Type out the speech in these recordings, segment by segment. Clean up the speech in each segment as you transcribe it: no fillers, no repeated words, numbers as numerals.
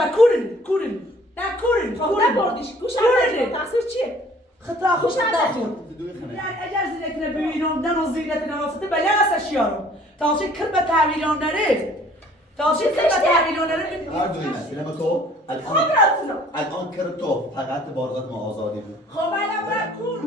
بر کورن نه کورن خدا بردیش گوش تقصیر چیه خطا خود yani eğer zinetine büyüğünümden o zinetine vasıtı bela yaşıyorum. Tavşin kırma terminonları. Tavşin kırma terminonları. أرجونا سينما تو الآن كرتو فقط بارزات ما آزادی بود. خب الان برم کور.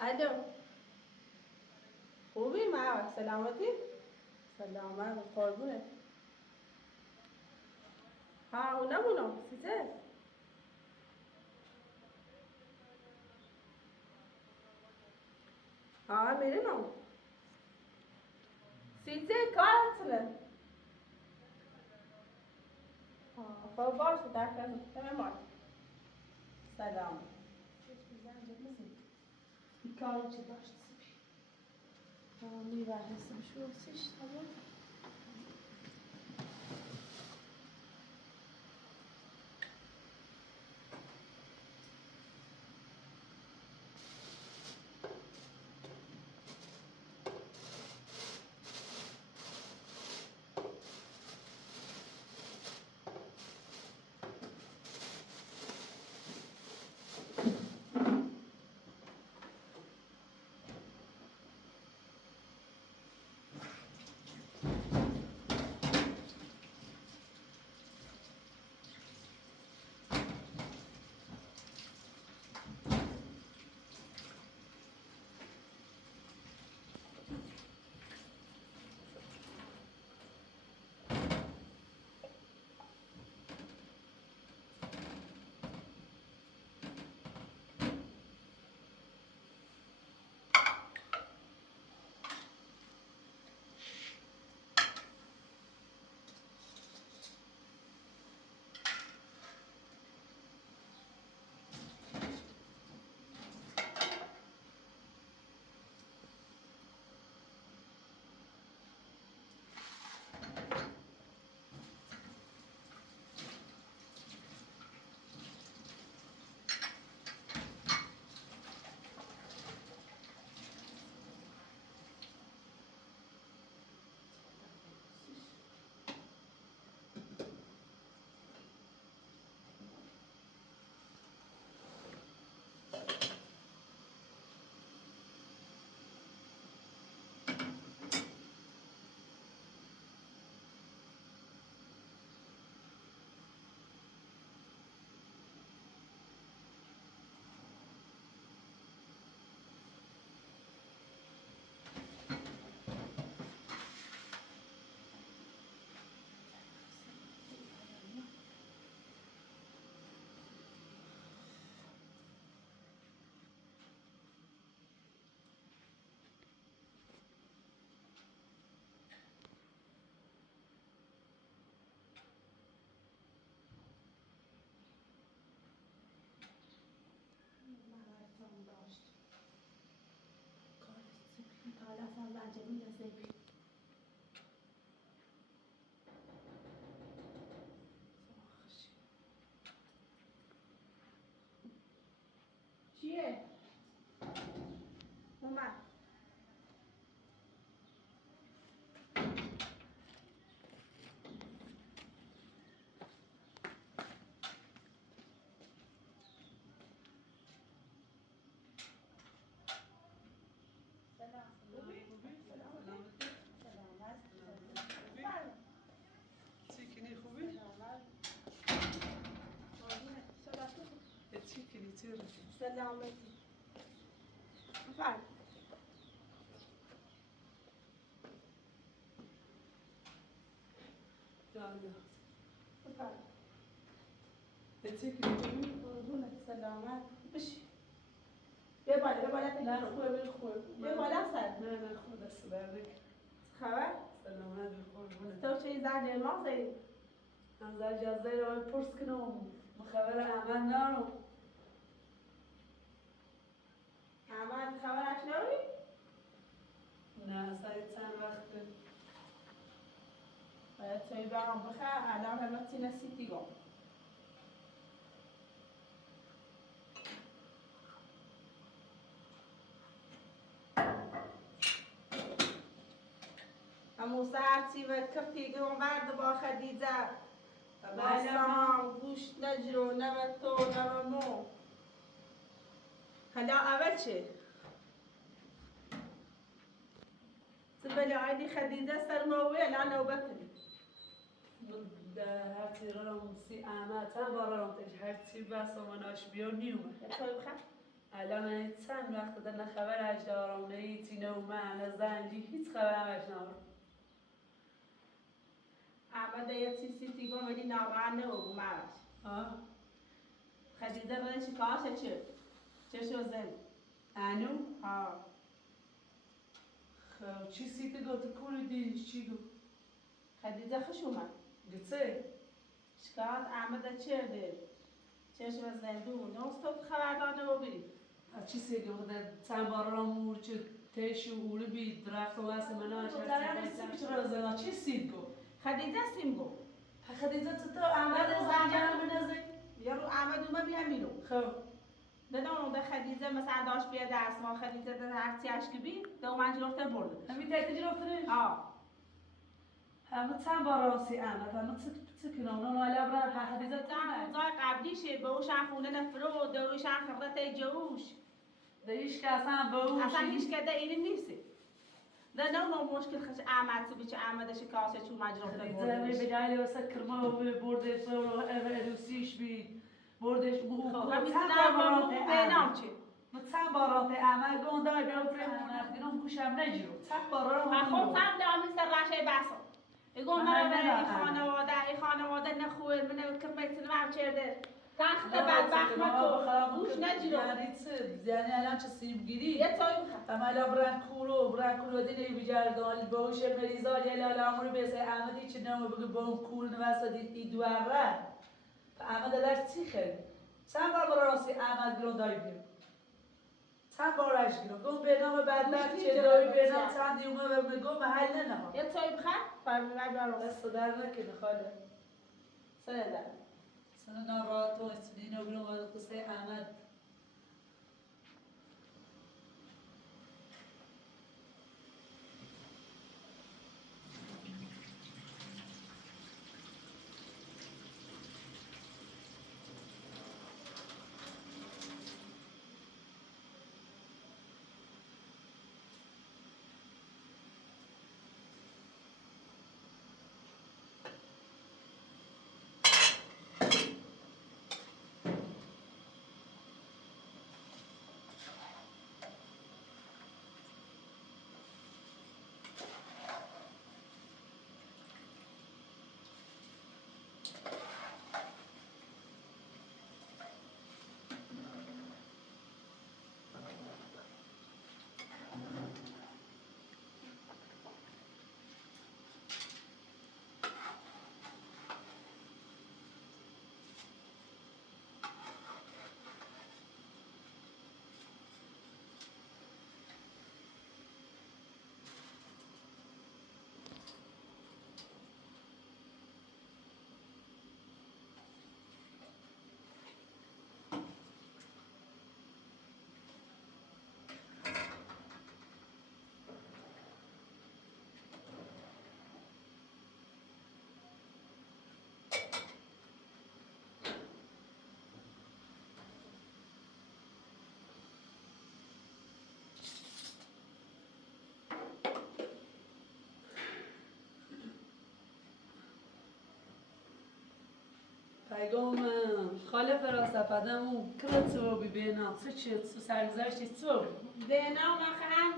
الو خوبی معوض سلامتی سلامت قربونه ها اونمونو سیزه ها میرینو سیزه کارتونه خب باشه در کنم باش سلام بیکاری چه داشت سبی میبرسیم شو سیش تمام داشت کار سپی حالا اصلا زنجبیل سپی چیه؟ اومد چیکنی خوبی؟ چیکنی چرا؟ سلامتی فرد جانم فرد چیکنی خوبی؟ قربونت سلامت بشی بیا بالا نه خوبه بیا بالا سر نه خود دست درده خبر؟ سلامت قربونت تو چه زرد ما زدی؟ از در جزده رو پرس کنم خبر عمل نارو احمد خبرش نبودی؟ نه سعید چند وقته باید توی برام بخیر الان همه تی نسیتی گم همون ساعت تی و کفتی گم برد با خدیجه باسام گوشت نجرو نم تو نم مو هلا اول چه؟ تبالي عادي خديجة سرموية لا نوبتني ده هرچی رام سی آمد هم برام تیج هرچی بس و مناش بیار نیومه شوي بخير الان من چند وقت در خبر اش دارم نه ایتی نه من از زنجی هیچ خبر همش ندارم احمد یه چیزی گم ولی نامعنی و مرش خدیجه رو شکاش چه شو زن انو ها خب چی سیتی گفت کوری دیش چی گفت خدیجه خوش اومد گفته شکایت احمد چه ده چه شو زندو نوستو خبردانه و بری چی سی گفت چند بار را مور چه تش و اولی بی درخت و واسه منو چی سید گفت خدیجه سیم گفت خدیجه تو احمد زنجان بنزه یارو احمد اومد بیا میرو خب بدون ده خدیجه مثلا داشت بیا درس ما خدیجه ده هرچی اشکی بی ده من جلوتر برده همین تکتی جلوترش همه چند بار راسی احمد همه چه کنم نه علی ابراهیم خدیجه زن روزای قبلیشه به اوشن خونه نفرو دویشن خبرت جوش دیش که اصلا به اوش اصلا هیچ کده اینی نیستی ده نو مشکل خش احمد تو بیچه احمدش کاسه چون مجروح ده خدیجه می بدایلی واسه کرما و بردش و اروسیش بید بردش بو چند بار بینام چی چند بارات احمد گندای بیام احمد گنام کوشم نجیرو چند بارا رو خب چند دامی سر رشه بسا ایگون مرا این خانواده نخوه من کمیتون هم چرده تخت بدبخت مکو گوش نجیرو یعنی الان چه سیب گیری یه تایی بخم اما الان برن کورو دینه بیجردان باوش مریزا جلال امور بیسه احمدی چه نمو بگه با اون کور نوسط ای دواره احمد درش چی خیلی چند بار برا راستی احمد گندای بیام چند بارش گیرم گم به نام بدبخت چه داری به نام چند دیومه و بگم محل نه یه تایی بخم فرمی برای دست در نکنه خاله سنه در سنه نارات و استنین و گلوم و قصه احمد پیغام خاله فراسپدم اون کرد تو بی بینا چه سرگذشتی تو بینام هم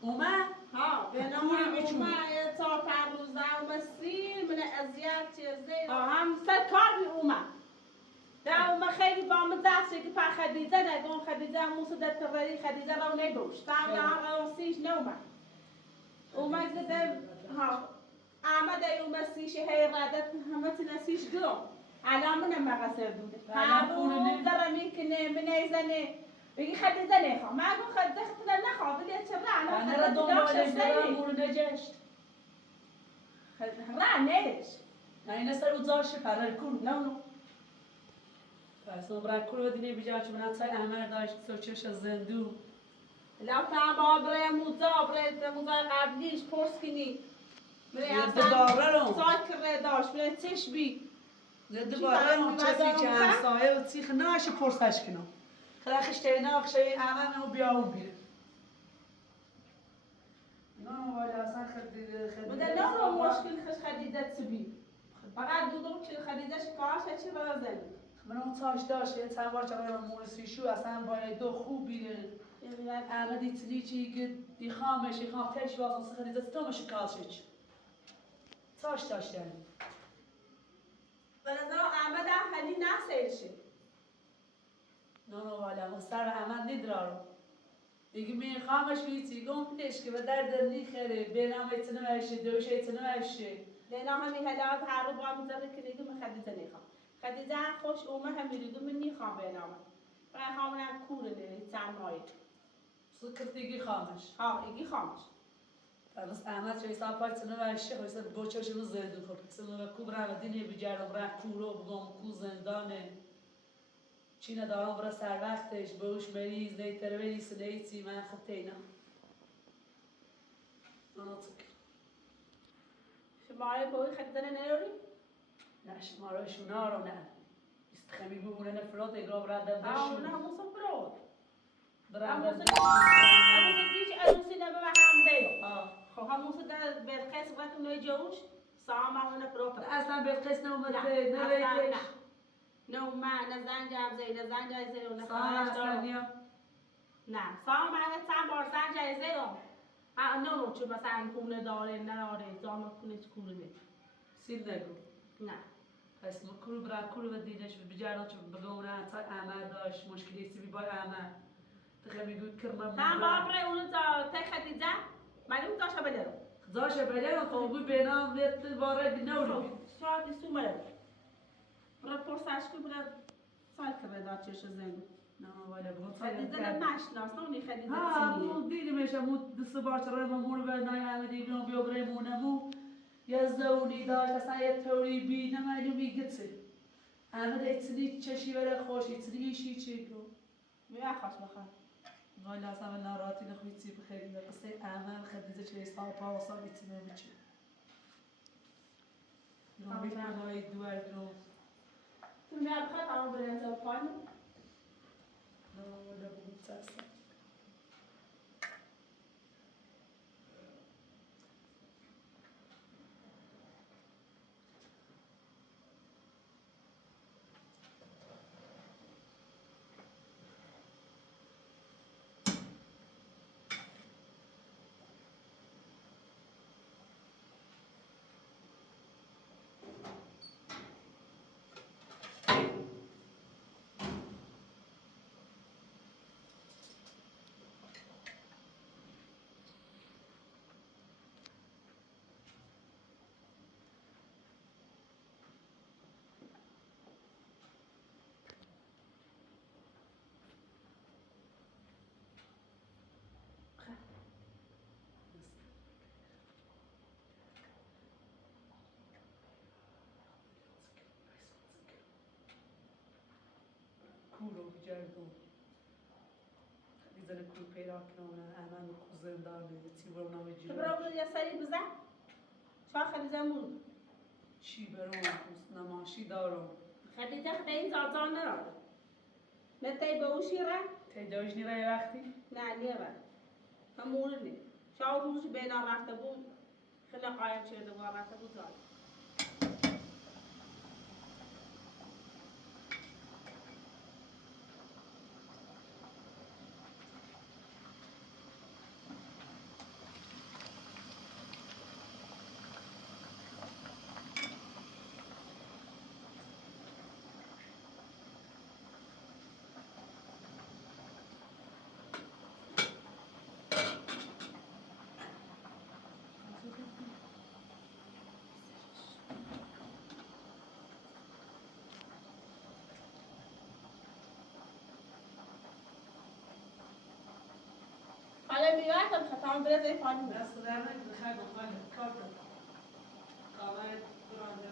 اومد ها بینام اومد یه تا 5 روز اومد سیر من اذیت چیزی هم سر کار بی اومد در اومد خیلی با من دسته که پر خدیجه نگون خدیجه هم موسو در تغییری خدیجه رو نگوشت هم هم سیش نومد اومد گده ها احمد ای اومد سیش حیرادت همه تینا سیش گرم الان من مقصر دوده همون دارم این که نه من ایزنه بگی خدیجه نخواه من اگه خدیجه خدیجه نخواه ولی چرا الان خدیجه دنبالش دارم مورو نجشت را نرش نه این سر اوزاش پرر کن نه پس ما برای کل ودینه بیجا چون من سای احمد داشت سوچش از زندو لطفا با برای موزا قبلیش پرس کنی برای اصلا ساکر داشت برای چش بی دوباره اون چیزی که همسایه و چیخ ناشه پرسش کنم خلاخش تینا خشه احمد و بیا اون بیره نه ولی اصلا خدیده بده نه رو مشکل خش خدیده چی بی فقط دودم که خدیدهش کاش چی برازن من اون تاش داشت یه چند بار چقدر مورسی شو اصلا باید دو خوب بیره احمد ایتلی چی که دیخامش ایخام تش واسه خدیده تو مشه کاسش تاش یعنی به نظر احمد خیلی نسیرشه نه والا مستر احمد ندارم دیگه میخوامش بیتی گمش که به درد نیخره بینام ایتنه میشه دوش ایتنه میشه لینا همی هلاد هر رو با میذاره که دیگه من خدیجه نیخوام خدیجه خوش اومه همی دیگه من نیخوام بینامه برای خامنم کوره نیست سرمایه سکرتیگی خامش ها ایگی خامش بس احمد چه حساب پایتنه میشه خوش گوچش رو زنده خورد مثلا کوبرا و دینی بیجارم را کورو بگم کو زندانه چی ندارم برای سر وقتش بهش مریض نیتر بریس نیتی من خطینا ناتوک شماره بوی خدیجه نیاری؟ نه شماره شونا رو نه استخمی بمونه نفرات اگرام را در آه دشون نه موسم برود برام هموسه دیش عروسی نبه و هم دیو خب هموسه در بلقیس وقت نوی جوش سام همونه برود اصلا بلقیس نومده نه نه ما نه زنج هم زی نه زنج های زی و نه خواهش دارم نه سام همه چند بار زنج های زی رو نه چه مثلا کونه داره نداره زامه کونه چه کونه نه سیل نگو نه پس مکرو برا کرو و دیدش بجارا چه بگونه تا اعمال داشت مشکلی سی بی اعمال تخمی گود کرم هم بابره اونو تا خدیجه ملی اون داشته بلیرم داشته بلیرم خب بگوی بینام لیت وارد نوری شاید ایستو ملیرم برای پرسش که برای سال که بداد چشه زنگ نه ولی بگم خدیجه نشناس نه خدیجه ها مو دیدی میشه مو دست بارتره ممور به نای احمدی بیام بیا برای مونمو یه زونی داشت اصلا یه توری بی نمیدونم بیگته احمد اتنی چشی بره خوش اتنی ایشی چی گو میوه خوش بخواه والا اصلا من ناراحتی نخویتی بخیری در قصه احمد خدیجه چه ایستا پا و سال اتنی بچه نامی کنای دوار نو تو میوه بخواه تمام برنزه پایین نه والا بگم ترسم کورو بجردو دیزن کور پیدا کنم احمد و کوزن داره تیبر نام تو جیرو برای یه سری بزن شا خدیجه مون چی برام نماشی دارم خدیجه خدایی زازان نراره نتی به او شیره تی دوش نیره یه وقتی نه نیره همون نی شا روش بینا رفته بود خیلی قایم شده بود رفته بود زاد حالا میوه تا خطام برزه پایین دست در نکنه بخیر بخیر کار کنم کامل برانده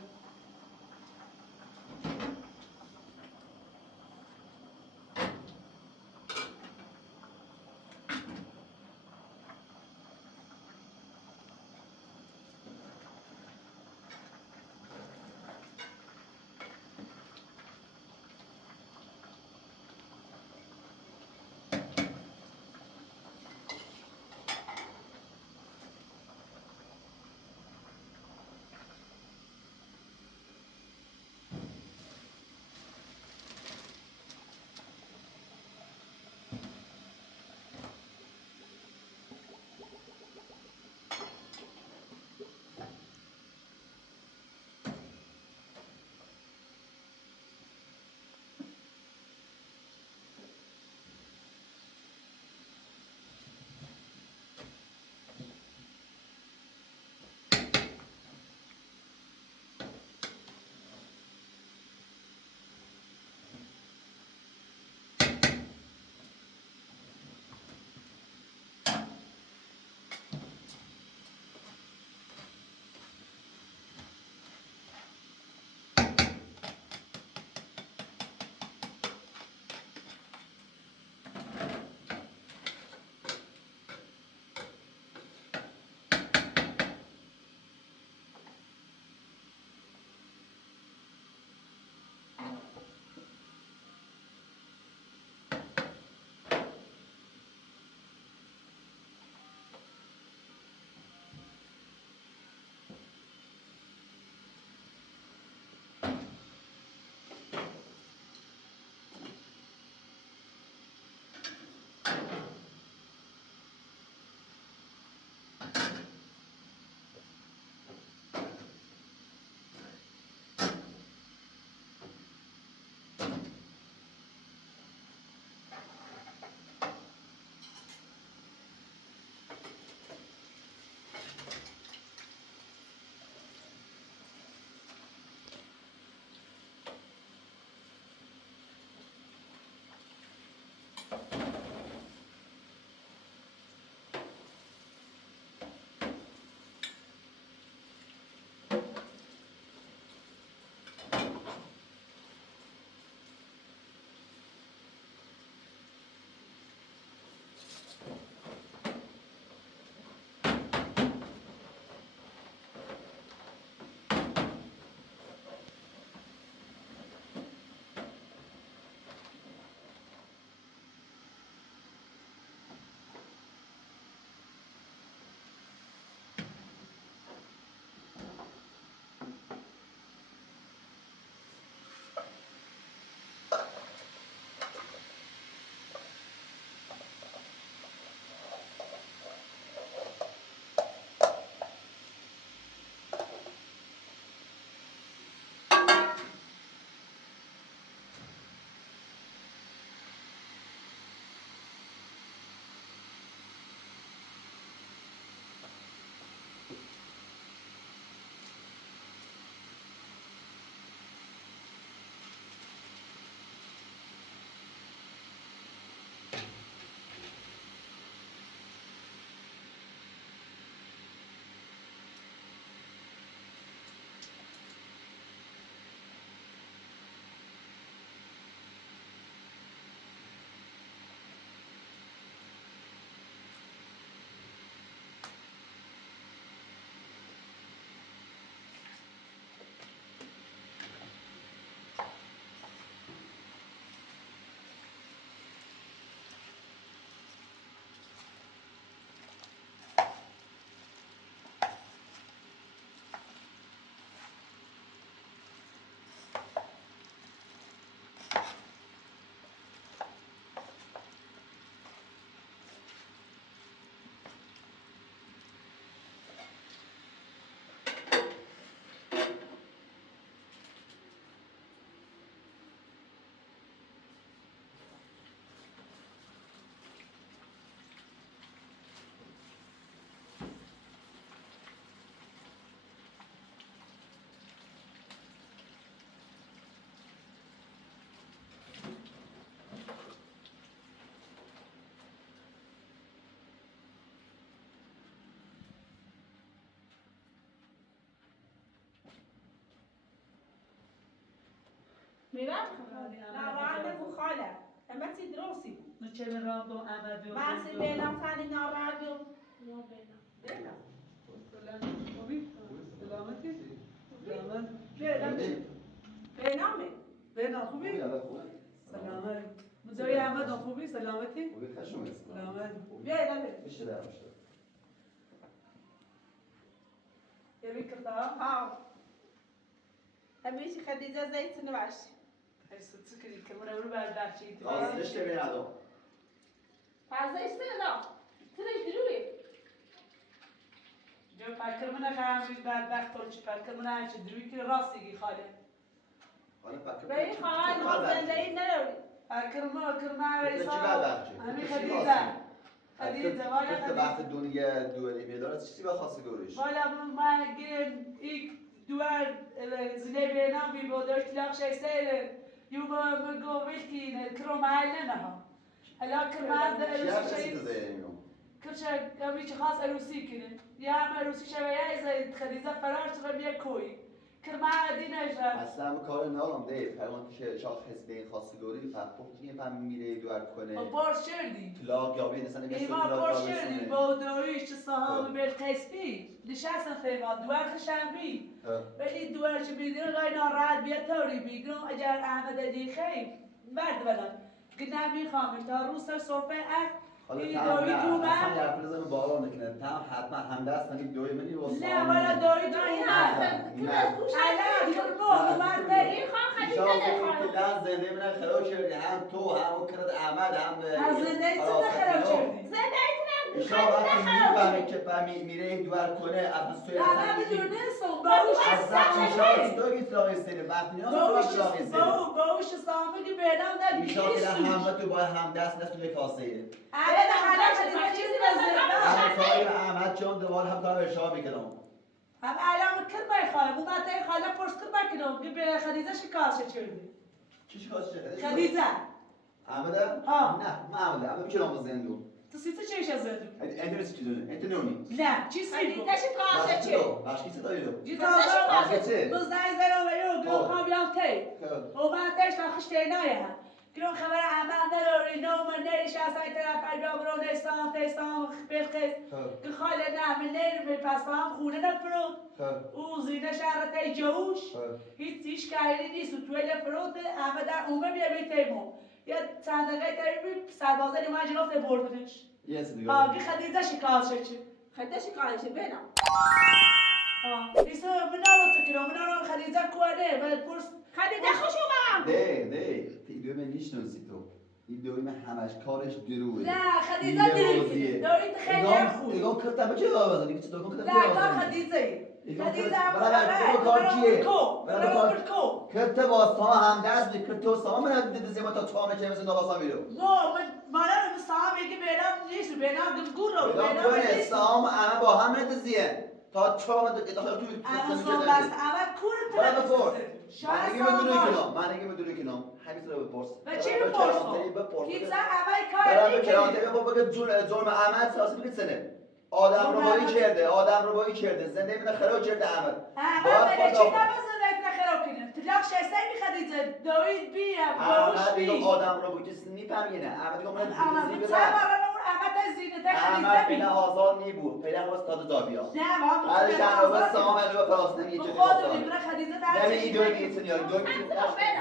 میرم ناراحت نبو خاله اما تی دروسی بو نچه من رام با احمد و محسی بینم فنی ناراحت بیو یا بینم سلامتی؟ سلامت بینامه بینام خوبی؟ سلامت مجای احمد خوبی؟ سلامتی؟ سلامت بیا اینا بیر میشه در باشه یه بیکرتا؟ ها امیشی خدیجه زیتون باشی حیث تکری که من رو بر بخشی قاصدش که بین ادام فازه ایسته ندا ترش دروی جو پکر من خواهم بید بدبخت تو چی پکر من هرچی دروی که راستی خاله حالا پکر به این خواهد ما زنده این نروی پکر من چی ریسا بدبختی؟ همین چی خدیجه خاصی؟ خدیجه تو والا که وقت دنیا دوری میداره چیزی به خاصی گوریش والا من گیم ایک دوار زنه بینام بی بودش تلاق شای سیره یو با مگو ویلکین کرو محله نها هلا کرمان ده چی اروسی هستی شای تو زیرینیو؟ کرشا کمی چه خاص اروسی کنه یا هم اروسی شای یا زید خدیجه فرار چرا بیا کوی کرمان دینش اصلا به کار نالم ده پیمان که شاخص به این خاصی گوری فقط که فهم میره دوار کنه پارش کردی تلاق یا بین اصلا نمیشه ایما تلاق پارش یا کردی بسونه با داریش چه صاحب بالقسمی نشستن خیمه دوار خشنبی ولی دوار چه بیدون غای ناراحت بیا توری بیدون اگر احمد دی خیم مرد بلند گنا میخوامش تا روز سر صحبه حالا این تام دایی نه تو اصلا من یه فلزم بالا نکنه تام حتما همدست نمی دوی منی واسه نه ولا دایی تو این من حرف ترش گوش الان نکنی کرمو مرد این خواه خدیجه که نخواه لحظه زنده من خراب کردی هم تو هم کرد احمد هم از زنده ای تو نخراب کردی زنده ایتون هم ایشان وقتی میفهمه که میره دور کنه از توی همه میدونه باوش ایشان تو ایتلاقی سری وقتی نیاز تو ایتلاقی سری باوش سامه که بیدم در ایشان که همه تو باید هم دست توی کاسه احمد خلاص دیگه چیزی همه کاری احمد چون دوباره هم کار اشاره میکنم هم الان کرمای خاله بو ماته خاله پرس کرمای کنم که به خدیجه شکایت کردی چی کاسه چه خدیجه احمد ها نه ما احمد میکنم زندو تو سیت چیش از زدو انت چی چیزونه انت نونی نه چی سیبو خدیجه شکایت چه؟ باشکی چه داری دو جیتا چه باز دای زرا و یو گو خابیام تی و بعدش تا خشتینایه گرون خبر عمل نداری نو من نیش از های طرف برگام نیستم تیستم بخیز که خاله نه من نیر به پسام خونه نفرود او زینه شهر تی جوش هیچ کاری نیست تو نفرود اما در عمر بیا بیتیمو یه چند دقیقه تایی سربازه نیمه جلوفته بردنش یس دیگه آگه خدیجه شکایت شد چی؟ خدیجه شکایت چه بینم دیسه منارو تکرم منارو خدیجه کوانه و پرس خدیجه خوش اومد ده ایدوی من نیشناسی تو ایدوی من همش کارش دروه نه خدیجه دروگی دارید خیلی خوب ایگان کرتا بچه آوازه دیگه چه دوگان کرتا نه کار خدیجه خدیجه برای کرتا با ساما هم دست بی کرتا و ساما من دیده زیما تا چهانه که مثل نواسا میرو من ساما میگه بینام نیست بینام گورو بینام تو نیست ساما همه با هم ندازیه تا چهانه داخل توی اما ساما بست اما کور برای بپرس شاید من اگه میدونی کنم همین رو بپرس و چی بپرسم؟ کیسا همه کار برای بکرانته بگه جرم احمد سیاسی بگه سنه آدم رو بایی کرده زنده میده خراب کرده احمد احمد چی نبازه دیگه خراب کنه تلاق شسته میخدید دوید بیا باوش بی آدم رو بایی کسی نمیفهمینه احمد دیگه من احمد احمد زینه تا احمد پیله آزار نیبود پیله باز تازه دابیا نه بابا بعد چند روز سامن رو فراس نمیگه چه خود میبره خدیجه در نمی ایدوی میتونی یا ایدوی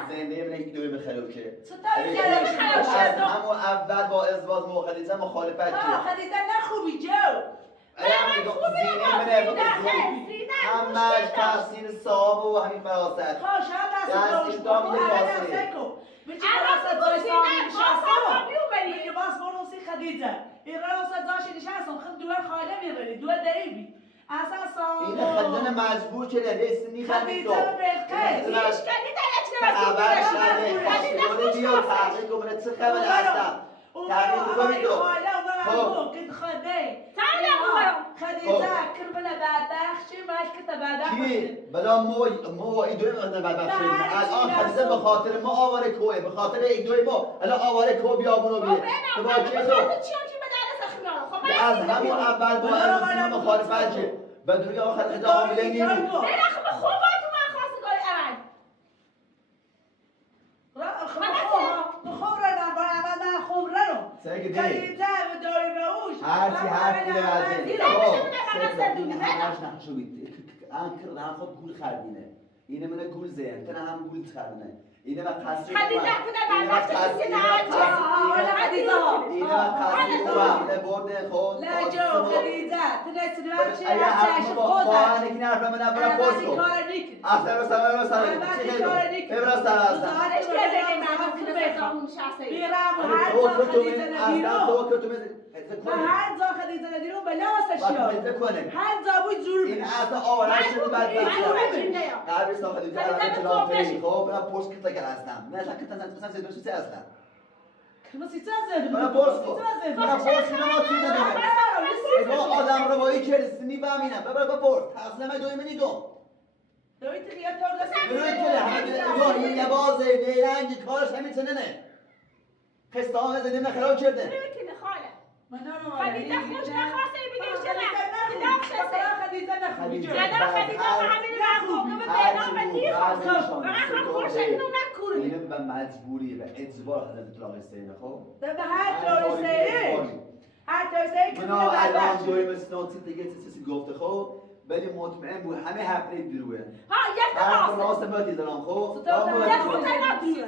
زنده من ایدوی بخراب که ستایی زنده از همون اول با ازواج مو خدیجه مخالفت کرد خدیجه نه خوبی جو همش تحصیل صاحب و همین فراست دست اشتام یه کاسه خدیجه این راست داشت نشستم خم دور خاله میبری دور دریبی اساسا این خدیجه مجبور کرده لیست نیخندی خدیجه تو رو بلکه هیچ کنی در اول شده بیا تحقیق کنه چه خبر هستم تحقیق کنی تو خدیجه کربلا بدبخشی مشکت بدبخشی کی؟ بلا مو ایدوی مقدر بدبخشی الان خدیجه به خاطر ما آواره کوه به خاطر ایدوی ما الان آواره کوه بیابونو بیه تو با چه تو؟ از همون اول با امروزی مخالفت چه؟ بدروی آقا خدیجه حامله نیمون سرگه دی هرچی لازم همش نخشو بیت انکر هم خود گول خردینه اینه من گول زین تنه هم گول خردینه اینه من قصری اینه من برده خود لا جو خدیجه تنسي دلوقتي ایا هم با اینه که نرفه من برای پرس کن اصلا بسم هر جا خدیجه ندیرون بلا واسه هر جا بود زور این اصلا آرش شد بعد قبل است خدیجه الان خب برای پرس کتا که هستم نه کتا مثلا زیدوش چه اصلا برای پرس کن برای پرس کنم چیز نداره آدم رو بایی کرد میفهمینم برای پرس اصلا من دوی منی دو دوی تقیه تو بروی که همه یه بازه نیرنگی کارش همین چنه نه خسته ها زنده من خراب کرده خدیجه خوش نخواسته بگیش چرا؟ خدیجه نخوی جو اینه به مجبوری به اجبار حضرت اطلاق سینه خب؟ به هر جایی سیره هر جایی سیره که اونا الان جوی مثل نوتی دیگه چیزی گفته خب ولی مطمئن بود همه هفته دروه هر راست باید دارم خب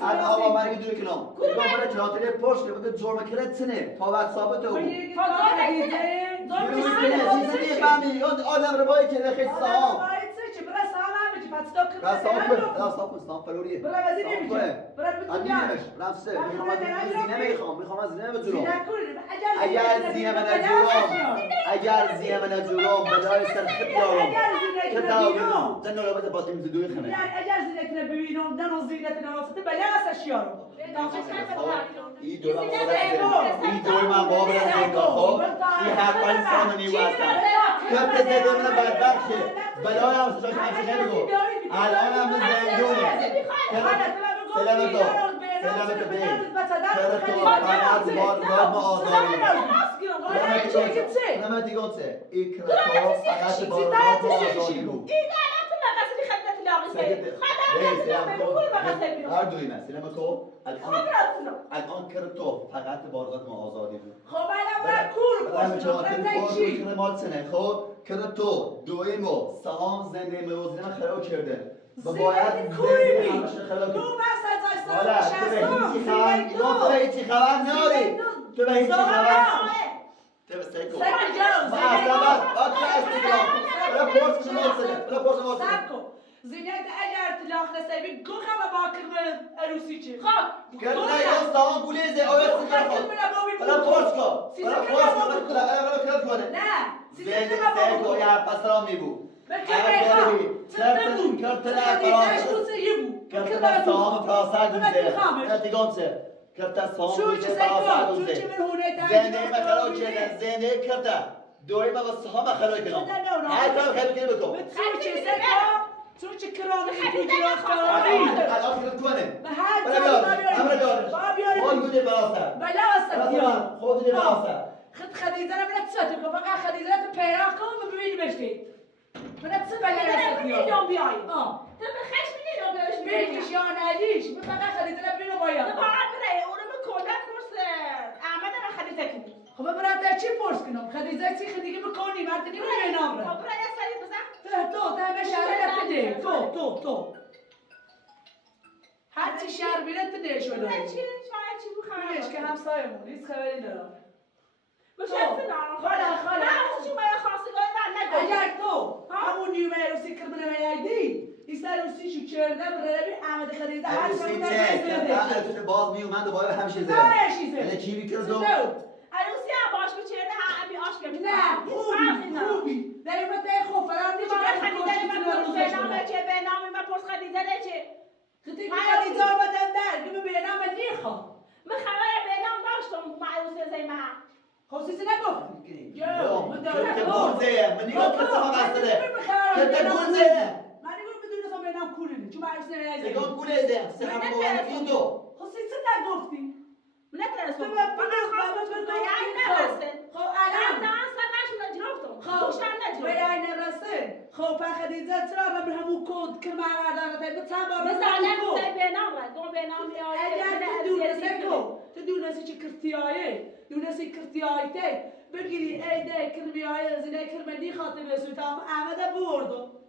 الان آقا من دروی کنم اگه برای چراتری پشت که بگه جرم کرد چنه تا بعد ثابته او آدم رو باید که خیلی سام استاپ کرد استاپ فلوریه برای وزیر نمیشه برای نمیشه برام سه میخوام از زینه بجورم اگر زینه نجورم بلای سر خط یارم که داوم زن نوبت باطیم زدوی خنه اگر زینه کنه ببینم نه زینت نواسته بله واسه یارم این دور من بابر زنگا خب این حقا انسان نیوازم کرد زده من بدبخشه بلای هم سجاش همشه نمیگو الان هم زنگونه سلامتو بی کرتو فقط بار ما آزاری نمتی گونسه این کرتو فقط بار ما آزاری رو هر دوی من سلامتو الان کرتو فقط بارگاه ما آزادی بود خب الان کور خب کرتو دوی ما سهام زنده موازنه من خراب کرده و باید کوری همش خراب دو مساج حالا تو به هیچی خبر نداری تو به هیچی خبر تو به سیکو زینت اگر طلاق نسبی گو خما باکر من عروسی چی خب کرده یا سهام بولیزه آیا سیکر خود برا پرسکو برا کرد کنه نه سیکو یا پسرام میبو کرد سهام فراسر دوزه اتگامسه کرد سهام فراسر دوزه زنده ما خراب کرده زنده کرده دوری ما با سهام خراب کردم هر کار خیلی کنه بکن چه کرانه الان کرد کنه خود بوده فراسر خود بوده فراسر خدیجه رو برات چطور کنم فقط خدیجه رو پیراق کنم و ببینی بشتی برات چه بله میلیون بیایی تو به خشم میلیون بیایش بگیش یا ندیش فقط خدیجه رو ببینی باید تو باید بره اونم کلت کورس احمد رو خدیجه کنی خب برات چی پرس کنم خدیجه چی خدیجه بکنی مرد نمی روی نام رو خب برای یه سری بزن تو همه شهر رفته تو هر چی شهر بیره تو ده شده چی؟ شاید چی بخواه ببینش که همسایمون هیچ خبری ندارم خاله چون باید خواستگاه من نگوید اگر تو همون نیومه روسی کرمونه میدی این سر روسی شو کرده برای احمد خدیجه هر روسی چه که باز میومد و باید همیشه زده یعنی چی بیکردو؟ عروسی هم باش بچرده هم آش بیام نه خوبی در این مدت خوب فرام نیچه خدیجه من به نامه چه به نامه من پرس خدیجه چه خدیجه آمدن در که به نامه نیخوام من خبر به نام داشتم عروسی زیمه خوصیصی نگفتی که برزه من نگاه که تمام اصله که برزه من نگاه بدون اصلا به نام کولی چون عروسی نمیده نگاه کوله ده سه هم باید این دو خوصیصی نگفتی نترسم تو خب الان برای نرسه خب پر خدیجه چرا رو به همون کود که من دارم تو چند بار تو دونستی چه دونستی کرتیایه بگیری ایده کرمیای زینه کرمنی خاطر بسویتام احمد بردو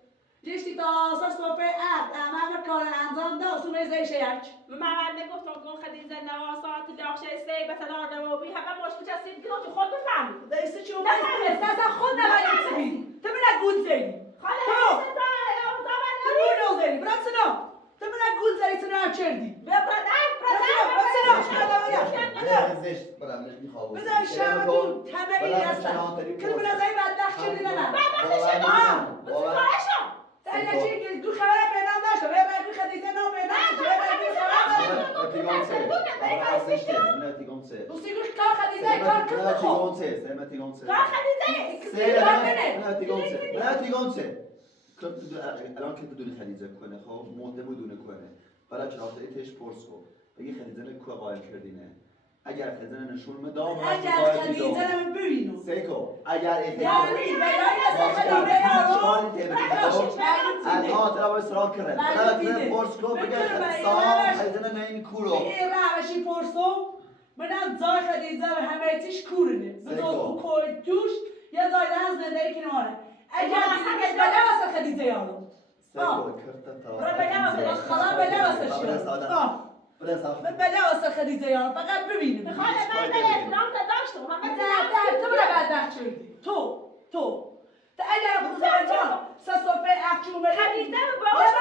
جشتی تا آسا صفحه احمد کار انجام ده اصول زیشه یک من نگفتم گون خدیجه نواسات داخشه سی بتدار دوبی همه مشکل چسید گلو خود بفهمید دایسته چی اومد اصلا خود نباید چی تو من گول زدی خاله تو زدی برات سنا تو من گول زدی تو نه چردی زشت برام نمیخوام بذار شامتون تمه این هستن که من از این بدبخت شدی نه دو خبر بینام داشته و رای خدیجه نو الان که بدون خدیجه کنه خب مونده بدون کنه برای چهارتایی تش پرس کن بگی خدیجه رو که قایم کردینه اگر خدیجه نشون مدام اگر خدیجه رو ببینم سیکو اگر یعنی برای خدیجه الان ترا باید سراغ کرد برای پرس کن بگی خدیجه نه این کورو این روشی پرسم منم زای خدیجه و همه تیش کورنه بدون کوی توش یا زای لحظه زندگی کناره اگر دیگه بله واسه خدیجه یارو بله واسه خدیجه یارو فقط ببینیم خاله من احترام داشتم تو برای بدبخت شدی تو اگر بزرگان سه صفحه اخچومه خدیجه رو باش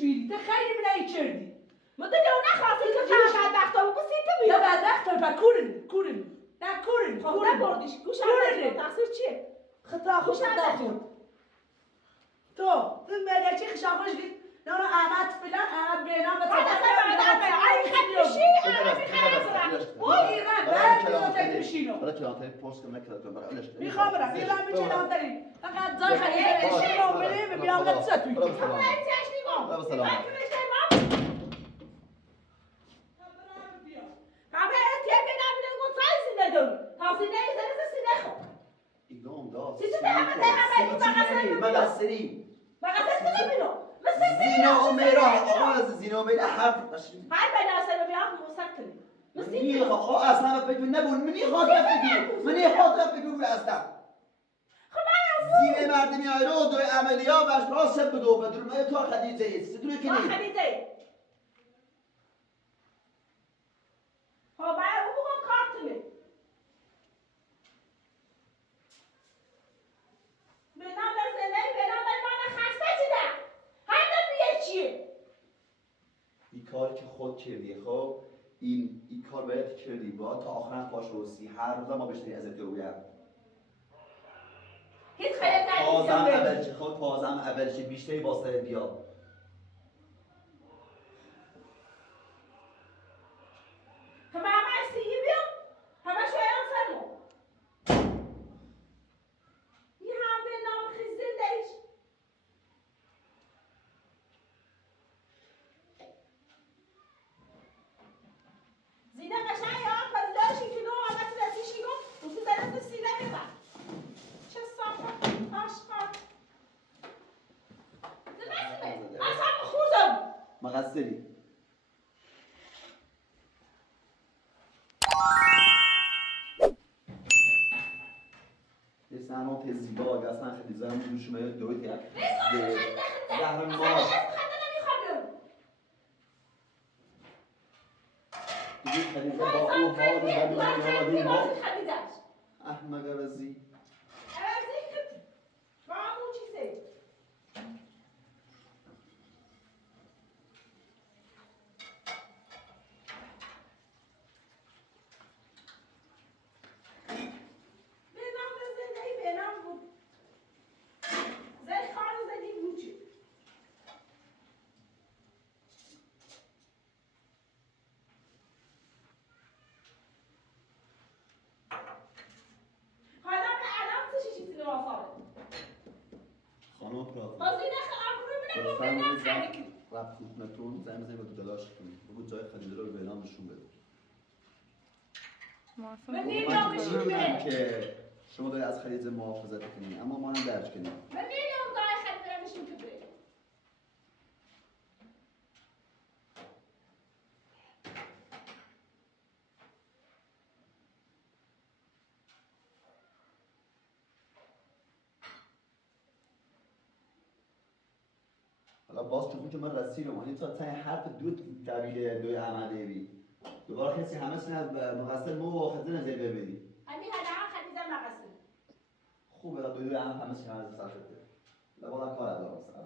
بیری تا خیلی من کردی مدت اون نخواستی که چند بدبخت ها بگو سیت یا بیاد بدبخت با کورن نه کورن خب نبردیش گوشم ندید تقصیر چیه؟ خطا گوشم خطا ندید تو مگه چی خشاخش گید نه احمد فلان احمد بینا به بعد از بعد ای خط میشی انا میخوام برای کلانتری پست کنم نکردم برای علش میخوام برم میرم به کلانتری فقط جای خیلی شما بریم بیام قصه توی برای سلام ایگام داد مقصری زینا و میرا آقا زینا و میرا حرف نشید منی آقا اصلا فکر نبود منی خاطر بگو اصلا زین مردمی آیرو دوی عملیا باش راست بدو بدون ما تو خدیجه است تو کی این کاری که خود کردی خب این کار باید کردی باید تا آخرم پاش روسی هر روز ما بشتری ازت بگویم تازم اولش خود تازم اولش بیشتری با سرت بیا مقصری یه سنات زیبا اصلا خیلی زنم دوش میاد دویت یک زهر ما دیگه خلیزه با او حال بدون ما احمق رزی خانم پرات رفت خونتون زنگ بزنید و تلاش کنید بگو جای خلیزه رو به اعلام نشون بده من که شما دارید از خلیزه محافظت کنید اما ما هم درج کنید حالا باز چون که من رسیدم یعنی تا حرف دو قبیله دوی احمدی بی دوباره کسی همه سن مقصر مو خدمت نظر ببینی خوبه دوی همه سن از سر شده لبالا کار دارم سر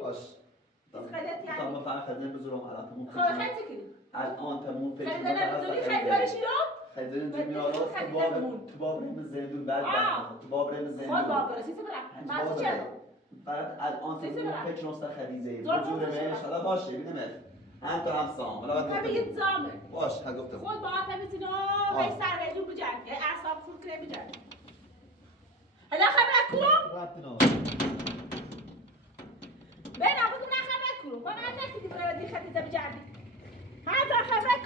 باش تا فقط خدمت بزرم الان الان تموم فکر خیلی جمیالا تو باب ریم زندون بعد تو باب ریم زندون فقط الان تموم فکر نوسته خدیجه بجور بهش حالا باشه ببینم هم تو هم سام حالا باید زامه باش ها گفتم خود با تمیزی نو هی سر وجود بجرد یه اعصاب خود کنه بجرد حالا خبر کنم ربطی نداره بنا بگو نه خبر کنم فقط نکردی برای دی خدیجه بجردی حتی خبر